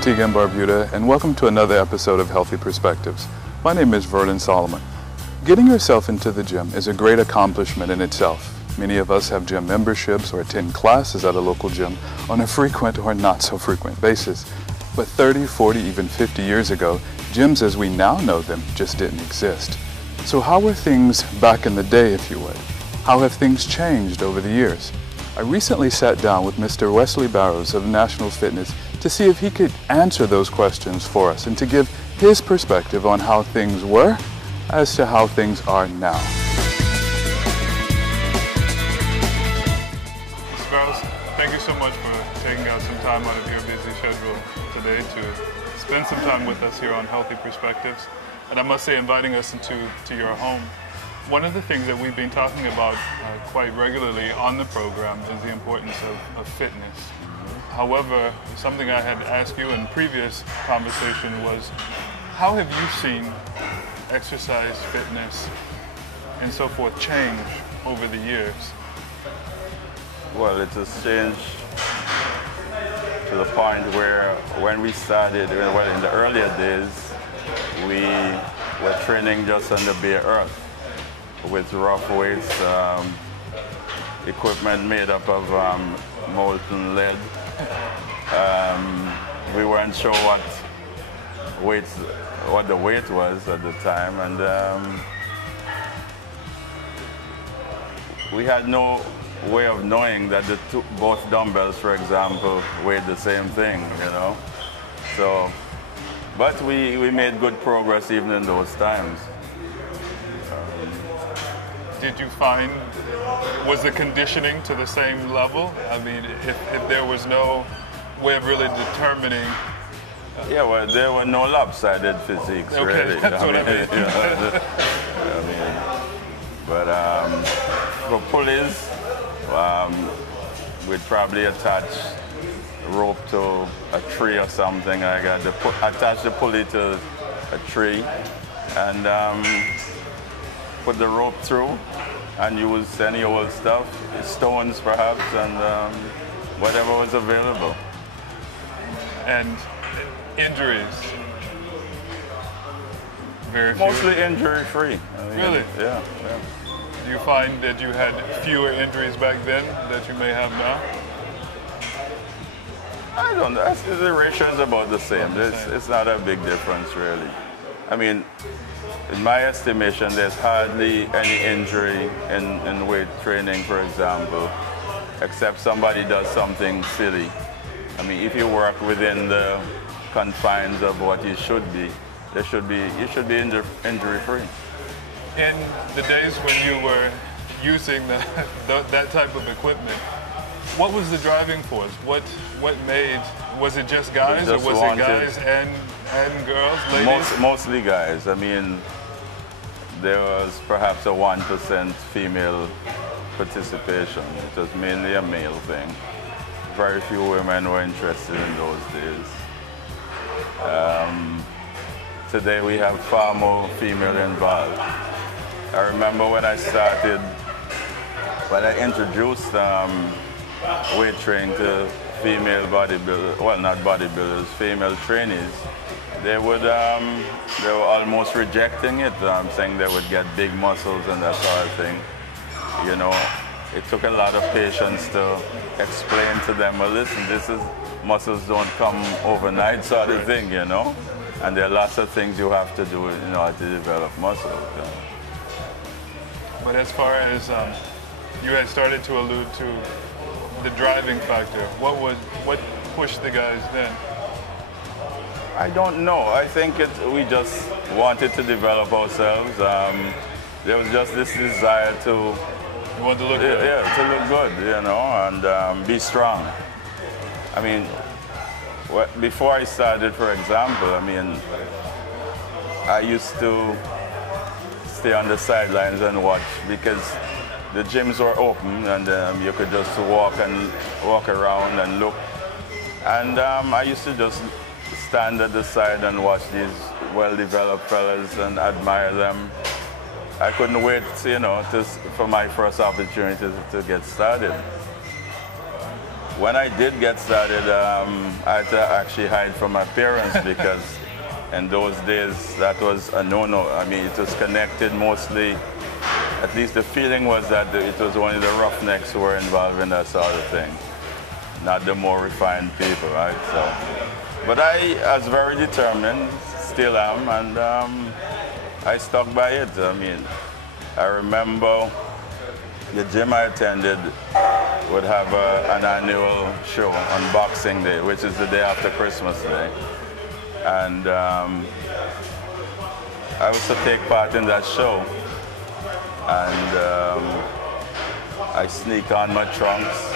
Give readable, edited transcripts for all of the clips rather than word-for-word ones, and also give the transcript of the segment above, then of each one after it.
Antigua and Barbuda, and welcome to another episode of Healthy Perspectives. My name is Vernon Solomon. Getting yourself into the gym is a great accomplishment in itself. Many of us have gym memberships or attend classes at a local gym on a frequent or not so frequent basis. But 30, 40, even 50 years ago, gyms as we now know them just didn't exist. So how were things back in the day, if you would? How have things changed over the years? I recently sat down with Mr. Wesley Barrow of National Fitness to see if he could answer those questions for us and to give his perspective on how things were as to how things are now. Mr. Barrow, thank you so much for taking out some time out of your busy schedule today to spend some time with us here on Healthy Perspectives. And I must say, inviting us into your home. One of the things that we've been talking about quite regularly on the program is the importance of fitness. However, something I had asked you in previous conversation was, how have you seen exercise, fitness, and so forth change over the years? Well, it has changed to the point where when we started, well, in the earlier days, we were training just on the bare earth with rough weights, equipment made up of molten lead. We weren't sure what the weight was at the time, and we had no way of knowing that both dumbbells, for example, weighed the same thing, you know. So, but we made good progress even in those times. Did you find, was the conditioning to the same level? I mean, if there was no way of really determining. Yeah, well, there were no lopsided physiques, okay, really. That's what I mean. But for pulleys, we'd probably attach rope to a tree or something. I got to attach the pulley to a tree and put the rope through and use any old stuff, stones perhaps, and whatever was available. And injuries? Very few? Mostly injury-free. Really? Yeah. Do you find that you had fewer injuries back then that you may have now? I don't know. The ratio is about the same. It's not a big difference, really. I mean, in my estimation, there's hardly any injury in weight training, for example, except somebody does something silly. I mean, if you work within the confines of what you should be, you should be injury-free. In the days when you were using that type of equipment, what was the driving force? What made, was it just guys, or was it guys and girls, ladies? Mostly guys. I mean, there was perhaps a 1% female participation. It was mainly a male thing. Very few women were interested in those days. Today we have far more female involved. I remember when I introduced weight training to female bodybuilders, well, not bodybuilders, female trainees, they were almost rejecting it, saying they would get big muscles and that sort of thing. You know, it took a lot of patience to explain to them, well, listen, muscles don't come overnight sort of thing, you know, and there are lots of things you have to do in order to develop muscle. You know? But as far as you had started to allude to the driving factor, what pushed the guys then? I don't know. I think we just wanted to develop ourselves. There was just this desire to... You want to look good? Yeah, to look good, you know, and be strong. I mean, before I started, for example, I mean, I used to stay on the sidelines and watch because the gyms were open and you could just walk around and look. And I used to just stand at the side and watch these well-developed fellas and admire them. I couldn't wait, you know, for my first opportunity to get started. when I did get started, I had to actually hide from my parents because in those days that was a no-no. I mean, it was connected mostly, at least the feeling was that it was only the roughnecks who were involved in that sort of thing, not the more refined people, right? So, but I was very determined, still am, and I stuck by it. I mean, I remember the gym I attended would have an annual show on Boxing Day, which is the day after Christmas Day. And I was to take part in that show. And I sneaked on my trunks,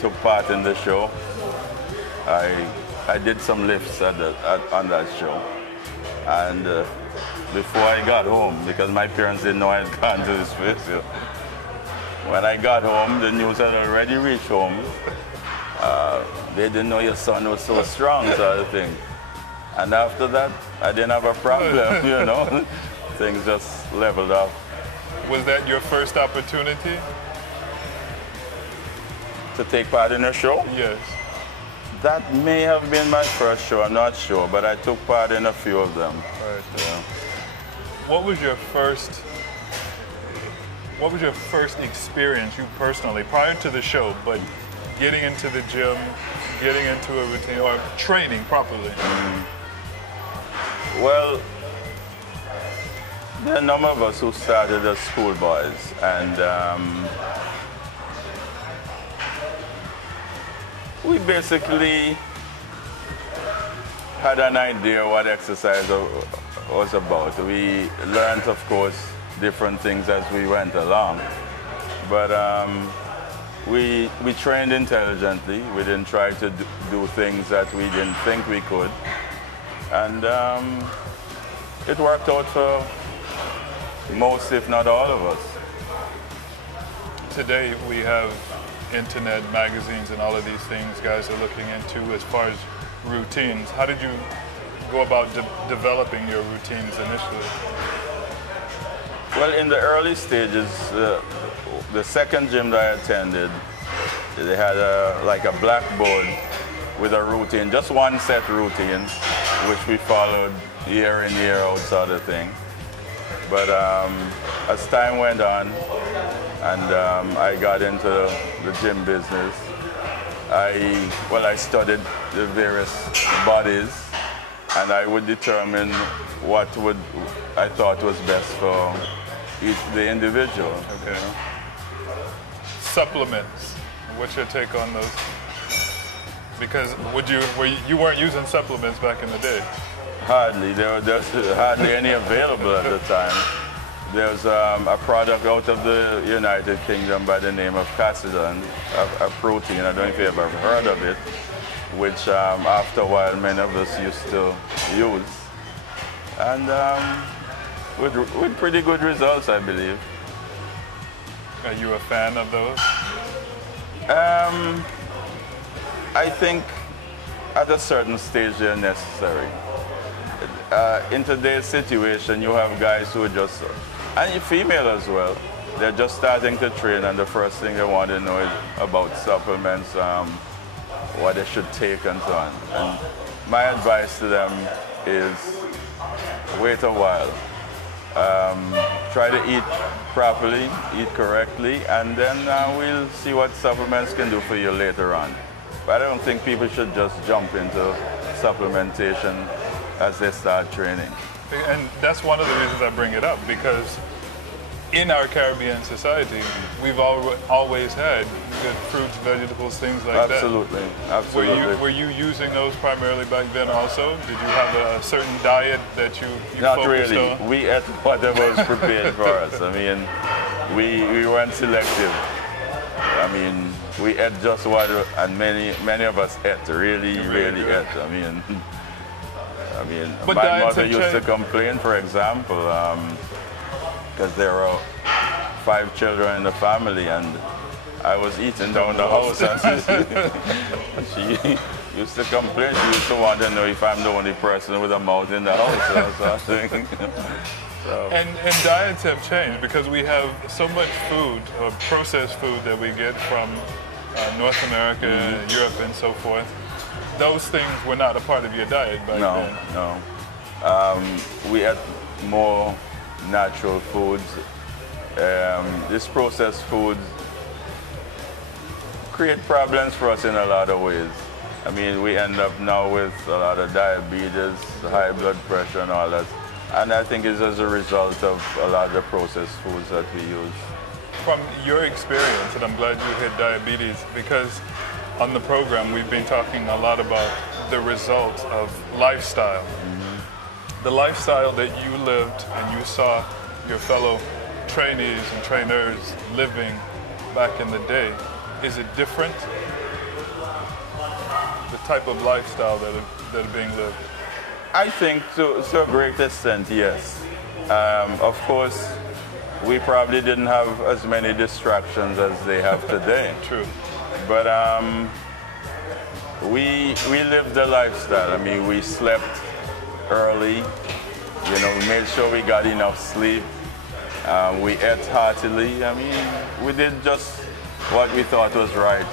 took part in the show. I did some lifts on that show. And before I got home, because my parents didn't know I had gone to this place, when I got home, the news had already reached home. They didn't know your son was so strong, sort of thing. And after that, I didn't have a problem, you know. Things just leveled up. Was that your first opportunity? To take part in a show? Yes. That may have been my first show, I'm not sure, but I took part in a few of them. Right. Yeah. What was your first experience, you personally, prior to the show, but getting into the gym, getting into a routine, or training properly? Well, there are a number of us who started as schoolboys, and we basically had an idea what exercise was about. We learned, of course, different things as we went along, but we trained intelligently. We didn't try to do things that we didn't think we could, and it worked out for most, if not all of us. Today we have internet, magazines, and all of these things guys are looking into as far as routines. How did you go about developing your routines initially? Well, in the early stages, the second gym that I attended, they had like a blackboard with a routine, just one set routine, which we followed year in, year out sort of thing. But as time went on, and I got into the gym business, I studied the various bodies, and I would determine what I thought was best for the individual. Okay. Supplements. What's your take on those? Because you weren't using supplements back in the day? Hardly. There's hardly any available at the time. There's a product out of the United Kingdom by the name of Cassidon, a protein. I don't know if you've ever heard of it, which after a while many of us used to use. And with pretty good results, I believe. Are you a fan of those? I think at a certain stage they're necessary. In today's situation, you have guys who are just, and female as well, they're just starting to train, and the first thing they want to know is about supplements, what they should take and so on. And my advice to them is wait a while. Try to eat properly, eat correctly, and then we'll see what supplements can do for you later on. But I don't think people should just jump into supplementation as they start training. And that's one of the reasons I bring it up, because in our Caribbean society, we've always had good fruits, vegetables, things like Absolutely. that. Absolutely. Were you using those primarily back then also? Did you have a certain diet that you Not focused really. on? We ate whatever was prepared for us. I mean, we weren't selective. I mean, we ate just what, and many of us ate, really ate. I mean, but my mother used to complain, for example, because there were 5 children in the family, and I was eating down the house, and she used to complain. She used to want to know if I'm the only person with a mouth in the house, or something. So. And diets have changed because we have so much food, or processed food, that we get from North America, Europe, and so forth. Those things were not a part of your diet back then. No. We ate more natural foods. This processed foods create problems for us in a lot of ways. I mean, we end up now with a lot of diabetes, high blood pressure and all that. And I think it's as a result of a lot of the processed foods that we use. From your experience, and I'm glad you hit diabetes, because on the program we've been talking a lot about the results of lifestyle. The lifestyle that you lived and you saw your fellow trainees and trainers living back in the day, is it different? The type of lifestyle that are being lived? I think to a great extent, yes. Of course, we probably didn't have as many distractions as they have today. True. But we lived the lifestyle. I mean, we slept early. You know, we made sure we got enough sleep. We ate heartily. I mean, we did just what we thought was right,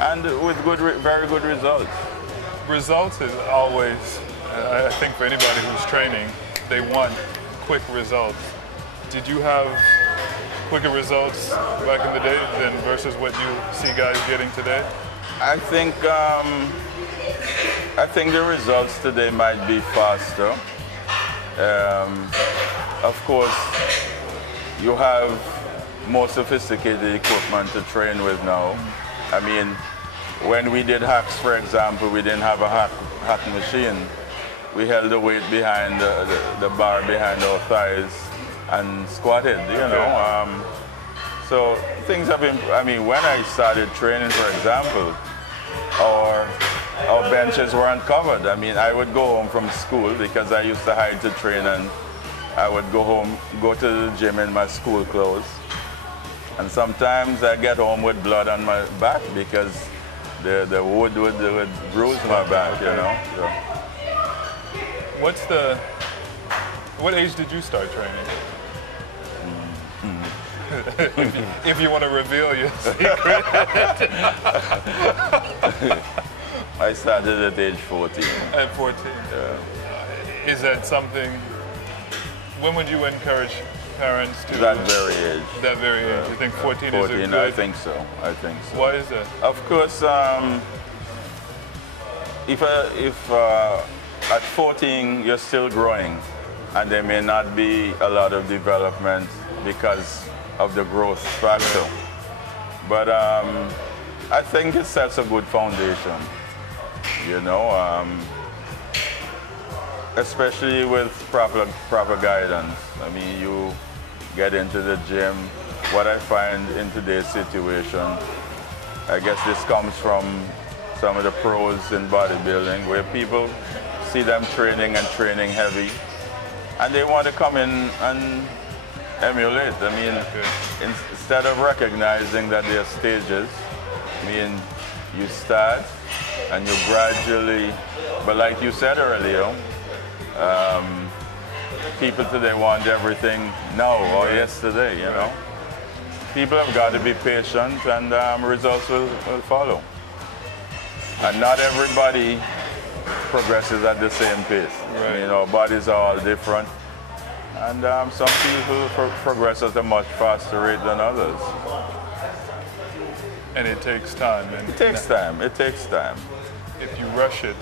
and with very good results. Results is always, I think for anybody who's training, they want quick results. Did you have quicker results back in the day than versus what you see guys getting today? I think the results today might be faster. Of course, you have more sophisticated equipment to train with now. I mean, when we did hacks, for example, we didn't have a hack machine. We held the weight behind the bar behind our thighs and squatted, you know. So things have been, I mean, when I started training, for example, our benches weren't covered. I mean, I would go home from school because I used to hide to train, and I would go to the gym in my school clothes. And sometimes I get home with blood on my back because the wood would bruise my back, you know. So. What age did you start training? If you want to reveal your secret. I started at age 14. At 14? Yeah. Is that something, when would you encourage parents to? That very age. That very age. You think 14 is a good? I think so. Why is that? Of course, if at 14 you're still growing, and there may not be a lot of development because of the growth factor. But I think it sets a good foundation, you know, especially with proper guidance. I mean, you get into the gym. What I find in today's situation, I guess this comes from some of the pros in bodybuilding, where people see them training heavy, and they want to come in and emulate. I mean, instead of recognizing that there are stages, I mean, you start and you gradually, but like you said earlier, people today want everything now or yesterday, you know. People have got to be patient, and results will follow. And not everybody progresses at the same pace. Right. I mean, our bodies are all different. And some people progress at a much faster rate than others. And it takes time. And it takes time. If you rush it,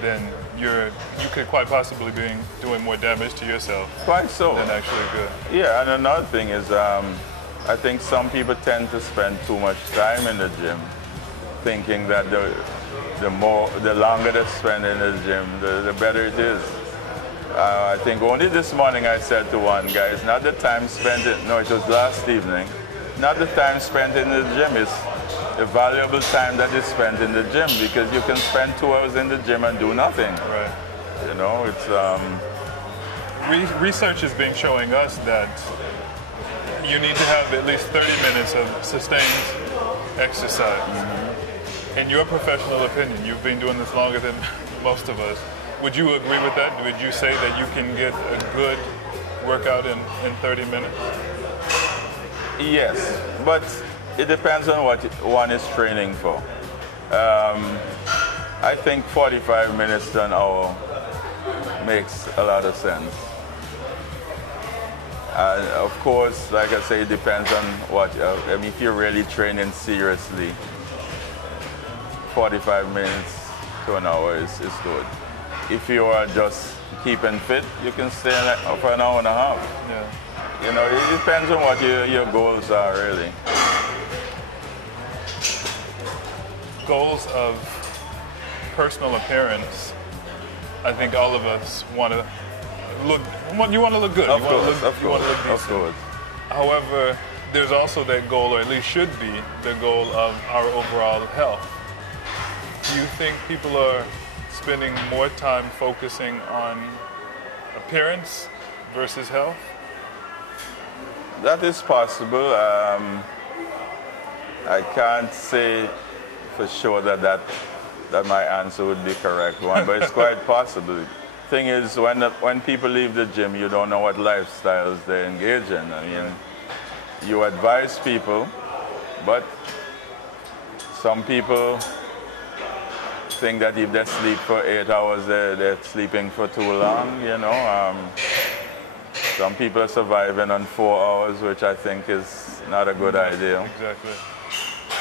then you could quite possibly be doing more damage to yourself. Quite so. Than actually good. Yeah, and another thing is, I think some people tend to spend too much time in the gym, thinking that the longer they spend in the gym, the better it is. I think only this morning I said to one guy, it's not the time spent it was last evening, not the time spent in the gym, it's the valuable time that is spent in the gym, because you can spend 2 hours in the gym and do nothing. Right. You know, it's... Research has been showing us that you need to have at least 30 minutes of sustained exercise. Mm-hmm. In your professional opinion, you've been doing this longer than most of us. Would you agree with that? Would you say that you can get a good workout in 30 minutes? Yes, but it depends on what one is training for. I think 45 minutes to an hour makes a lot of sense. And of course, like I say, it depends on what, I mean, if you're really training seriously, 45 minutes to an hour is good. If you are just keeping fit, you can stay for an hour and a half. Yeah. You know, it depends on what your goals are, really. Goals of personal appearance. I think all of us want to look. You want to look good. Of you course, want to look, of you want to look course, decent. of course. However, there's also that goal, or at least should be, the goal of our overall health. Do you think people are spending more time focusing on appearance versus health? That is possible. I can't say for sure that my answer would be correct one, but it's quite possible. Thing is, when people leave the gym, you don't know what lifestyles they engage in. I mean, you advise people, but some people think that if they sleep for 8 hours, they're sleeping for too long, you know. Some people are surviving on 4 hours, which I think is not a good idea. Exactly.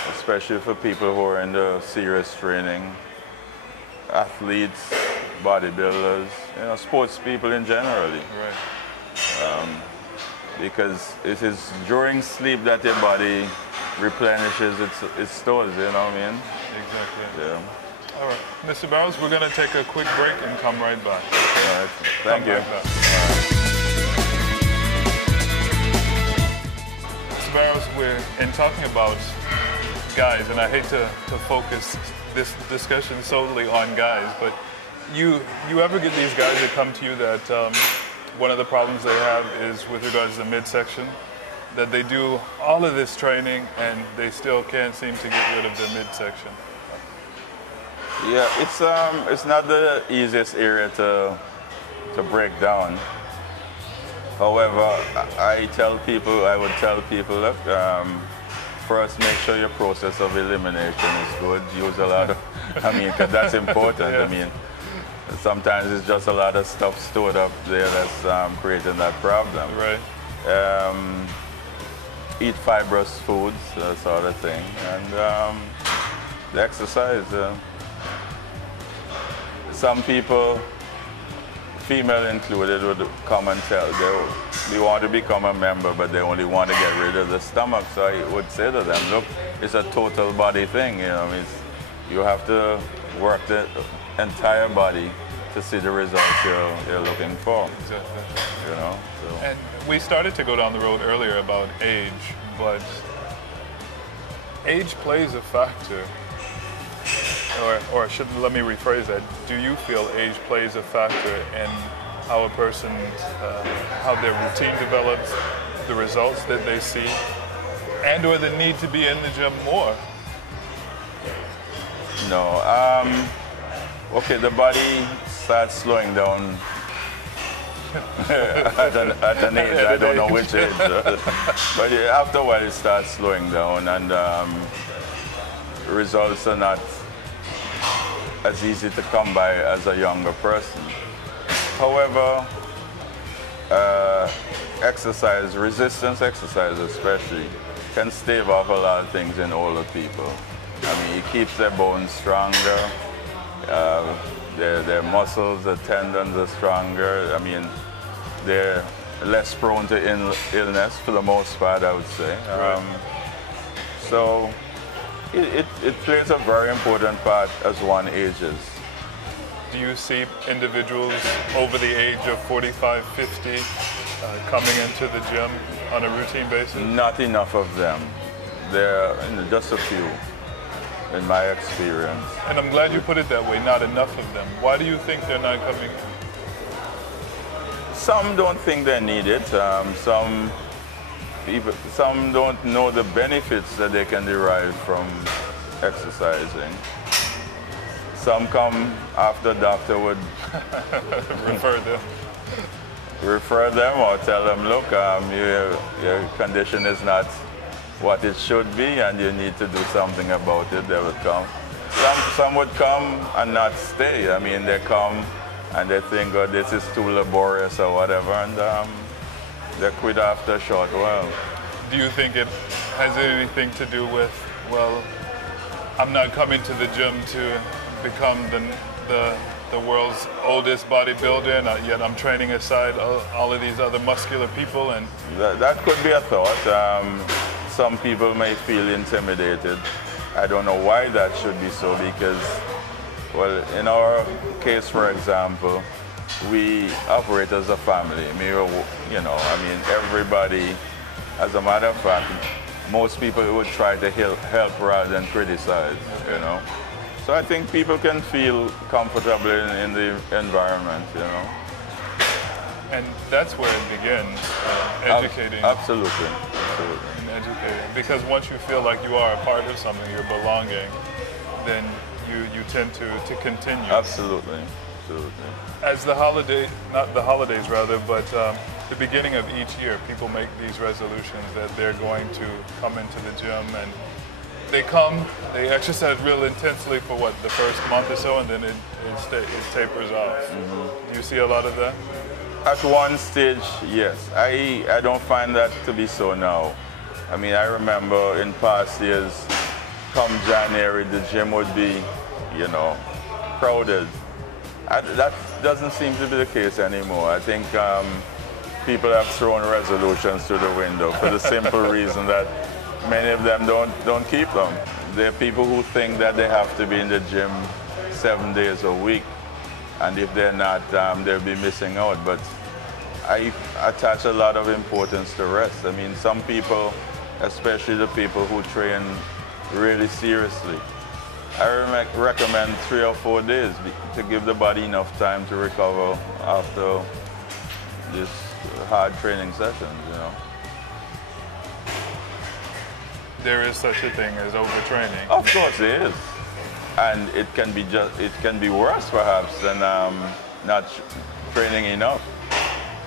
Especially for people who are in the serious training, athletes, bodybuilders, you know, sports people in generally. Right. Because it is during sleep that your body replenishes its stores, you know what I mean? Exactly. Yeah. All right, Mr. Barrows, we're going to take a quick break and come right back. All right. Thank you. Right back. Mr. Barrows, we're in talking about guys, and I hate to focus this discussion solely on guys, but you ever get these guys that come to you that one of the problems they have is with regards to the midsection, that they do all of this training and they still can't seem to get rid of their midsection? Yeah, it's not the easiest area to break down. However, I would tell people, look, first make sure your process of elimination is good. Use a lot of, I mean, 'cause that's important. Yeah. I mean, sometimes it's just a lot of stuff stored up there that's creating that problem. Right. Eat fibrous foods, that sort of thing, and the exercise. Some people, female included, would come and tell they want to become a member, but they only want to get rid of the stomach. So I would say to them, look, it's a total body thing. You know, you have to work the entire body to see the results you're looking for. Exactly. You know. So. And we started to go down the road earlier about age, but age plays a factor. Or let me rephrase that. Do you feel age plays a factor in how a person, how their routine develops, the results that they see, and or the need to be in the gym more? No. Okay, the body starts slowing down at an age, I don't know which age, but after a while it starts slowing down, and results are not as easy to come by as a younger person. However, exercise, resistance exercise especially, can stave off a lot of things in older people. I mean, it keeps their bones stronger, their muscles, their tendons are stronger. I mean, they're less prone to illness for the most part, I would say. So it plays a very important part as one ages. Do you see individuals over the age of 45, 50 coming into the gym on a routine basis? Not enough of them. There are just a few, in my experience. And I'm glad you put it that way, not enough of them. Why do you think they're not coming in? Some don't think they need it. Some don't know the benefits that they can derive from exercising. Some come after doctor would refer them or tell them, look, your condition is not what it should be, and you need to do something about it, they will come. Some would come and not stay. I mean, they come and they think, oh, this is too laborious or whatever, and they quit after a short while. Do you think it has anything to do with, well, I'm not coming to the gym to become the world's oldest bodybuilder, and yet I'm training aside all of these other muscular people? And that could be a thought. Some people may feel intimidated. I don't know why that should be so, because, well, in our case, for example, we operate as a family. Everybody, as a matter of fact, most people would try to help rather than criticize, you know. So I think people can feel comfortable in the environment, you know. And that's where it begins, educating. Absolutely. And educating. Because once you feel like you are a part of something, you're belonging, then you tend to continue. Absolutely. As the holiday, not the holidays rather, but the beginning of each year, people make these resolutions that they're going to come into the gym, and they exercise real intensely for what, the first month or so, and then it tapers off. Mm-hmm. Do you see a lot of that? At one stage, yes. I don't find that to be so now. I mean, I remember in past years, come January, the gym would be, you know, crowded. That doesn't seem to be the case anymore. I think people have thrown resolutions through the window for the simple reason that many of them don't keep them. There are people who think that they have to be in the gym 7 days a week, and if they're not, they'll be missing out. But I attach a lot of importance to rest. I mean, some people, especially the people who train really seriously, I recommend 3 or 4 days to give the body enough time to recover after this hard training sessions, you know. There is such a thing as overtraining. Of course there is. And it can be worse perhaps than not training enough.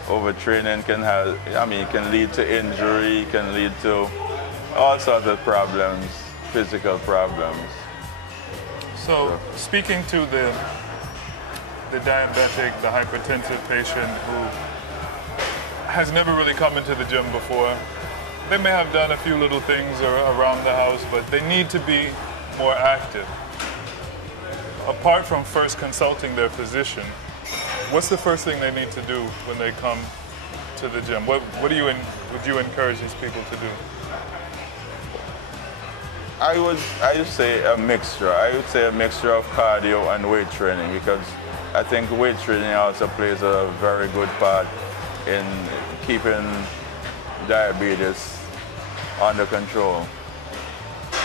Overtraining can lead to injury, can lead to all sorts of problems, physical problems. So speaking to the diabetic, the hypertensive patient who has never really come into the gym before, they may have done a few little things around the house, but they need to be more active. Apart from first consulting their physician, what's the first thing they need to do when they come to the gym? What would you encourage these people to do? I would say a mixture. I would say a mixture of cardio and weight training, because I think weight training also plays a very good part in keeping diabetes under control.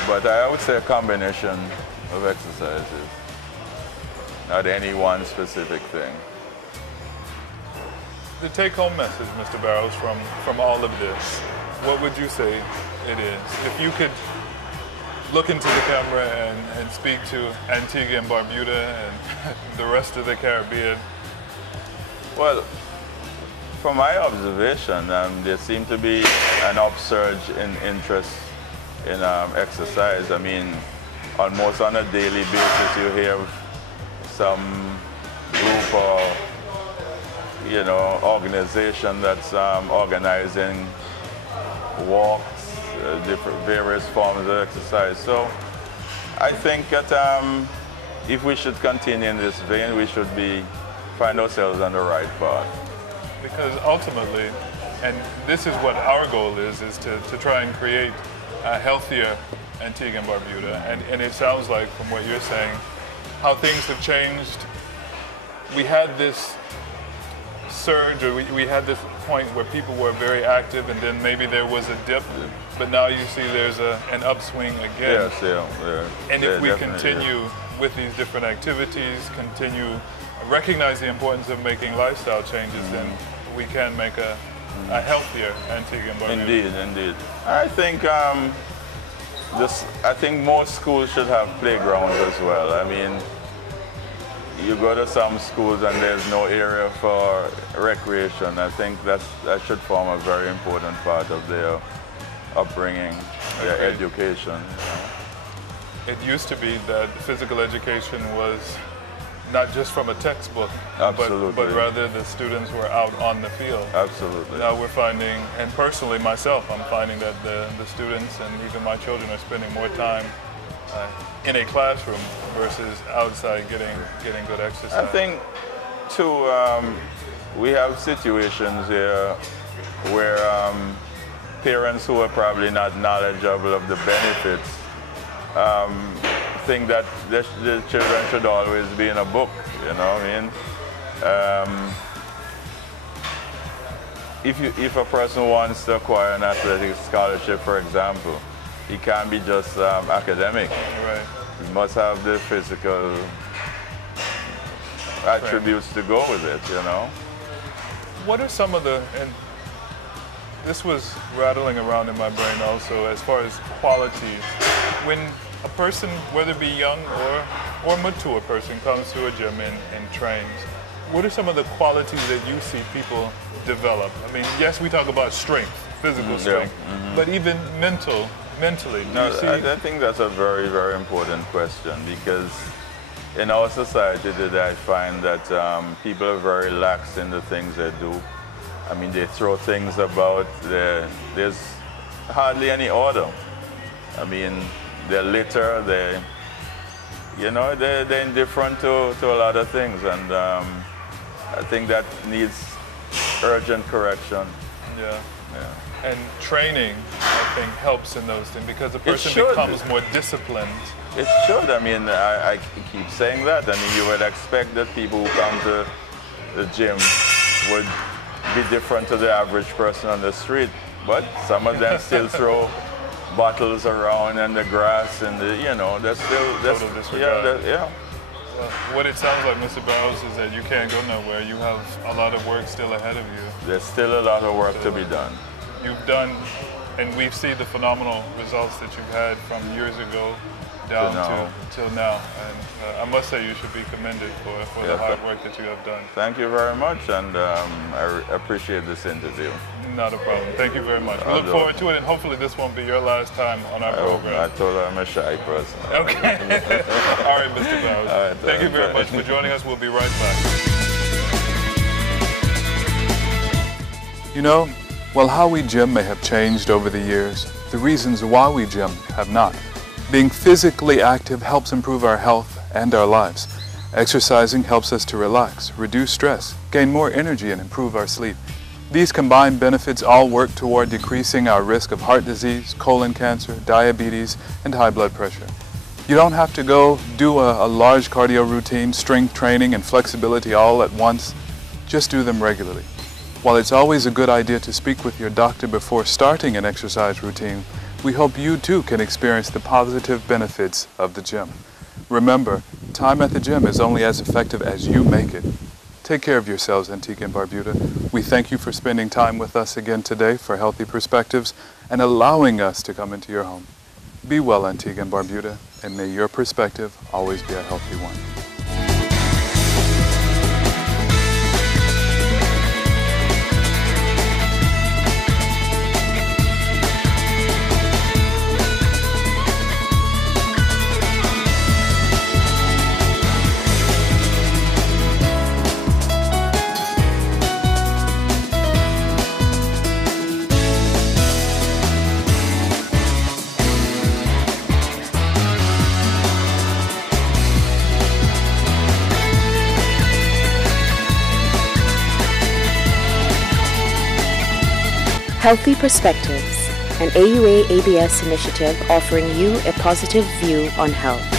But I would say a combination of exercises, not any one specific thing. The take-home message, Mr. Barrows, from all of this, what would you say it is? If you could look into the camera and speak to Antigua and Barbuda and the rest of the Caribbean. Well, from my observation, there seems to be an upsurge in interest in exercise. I mean, almost on a daily basis, you hear some group or, you know, organization that's organizing walks, different various forms of exercise. So I think that if we should continue in this vein, we should find ourselves on the right path. Because ultimately, and this is what our goal is to try and create a healthier Antigua and Barbuda. And it sounds like, from what you're saying, how things have changed. We had this surge, or we had this point where people were very active, and then maybe there was a dip, but now you see there's an upswing again. Yes, yeah. And if we continue with these different activities, recognize the importance of making lifestyle changes, then we can make a healthier Antigua and Barbuda. Indeed. I think most schools should have playgrounds as well. I mean, you go to some schools and there's no area for recreation. I think that should form a very important part of their upbringing, their education. It used to be that physical education was not just from a textbook, but rather the students were out on the field. Absolutely. Now we're finding, and personally myself, I'm finding that the students and even my children are spending more time in a classroom versus outside getting good exercise. I think too, we have situations here where parents who are probably not knowledgeable of the benefits think that the children should always be in a book, you know what I mean? If a person wants to acquire an athletic scholarship, for example, he can't be just academic. Right. He must have the physical attributes to go with it, you know? What are some of the, and this was rattling around in my brain also, as far as qualities. When a person, whether it be young or mature person, comes to a gym and trains, what are some of the qualities that you see people develop? I mean, yes, we talk about strength, physical strength, but even mentally, do you see? I think that's a very, very important question, because in our society today, I find that people are very lax in the things they do. I mean, they throw things about, there's hardly any order. I mean, they litter, they're indifferent to a lot of things, and I think that needs urgent correction. Yeah. And training, I think, helps in those things, because the person becomes more disciplined. It should. I mean, I keep saying that. I mean, you would expect that people who come to the gym would be different to the average person on the street, but some of them still throw bottles around in the grass, and that's total disregard. Yeah. Well, what it sounds like, Mr. Barrow, is that you can't go nowhere. You have a lot of work still ahead of you. There's still a lot of work to be done. You've done, and we've seen the phenomenal results that you've had from years ago down till now. And I must say you should be commended for the hard work that you have done. Thank you very much, and I appreciate this interview. Not a problem. Thank you very much. We look forward to it, and hopefully this won't be your last time on our program. I told her I'm a shy person. Okay. All right, Mr. Barrow. Thank you very much for joining us. We'll be right back. You know, while how we gym may have changed over the years, the reasons why we gym have not. Being physically active helps improve our health and our lives. Exercising helps us to relax, reduce stress, gain more energy, and improve our sleep. These combined benefits all work toward decreasing our risk of heart disease, colon cancer, diabetes, and high blood pressure. You don't have to go do a large cardio routine, strength training, and flexibility all at once. Just do them regularly. While it's always a good idea to speak with your doctor before starting an exercise routine, we hope you too can experience the positive benefits of the gym. Remember, time at the gym is only as effective as you make it. Take care of yourselves, Antigua and Barbuda. We thank you for spending time with us again today for Healthy Perspectives and allowing us to come into your home. Be well, Antigua and Barbuda, and may your perspective always be a healthy one. Healthy Perspectives, an AUA ABS initiative offering you a positive view on health.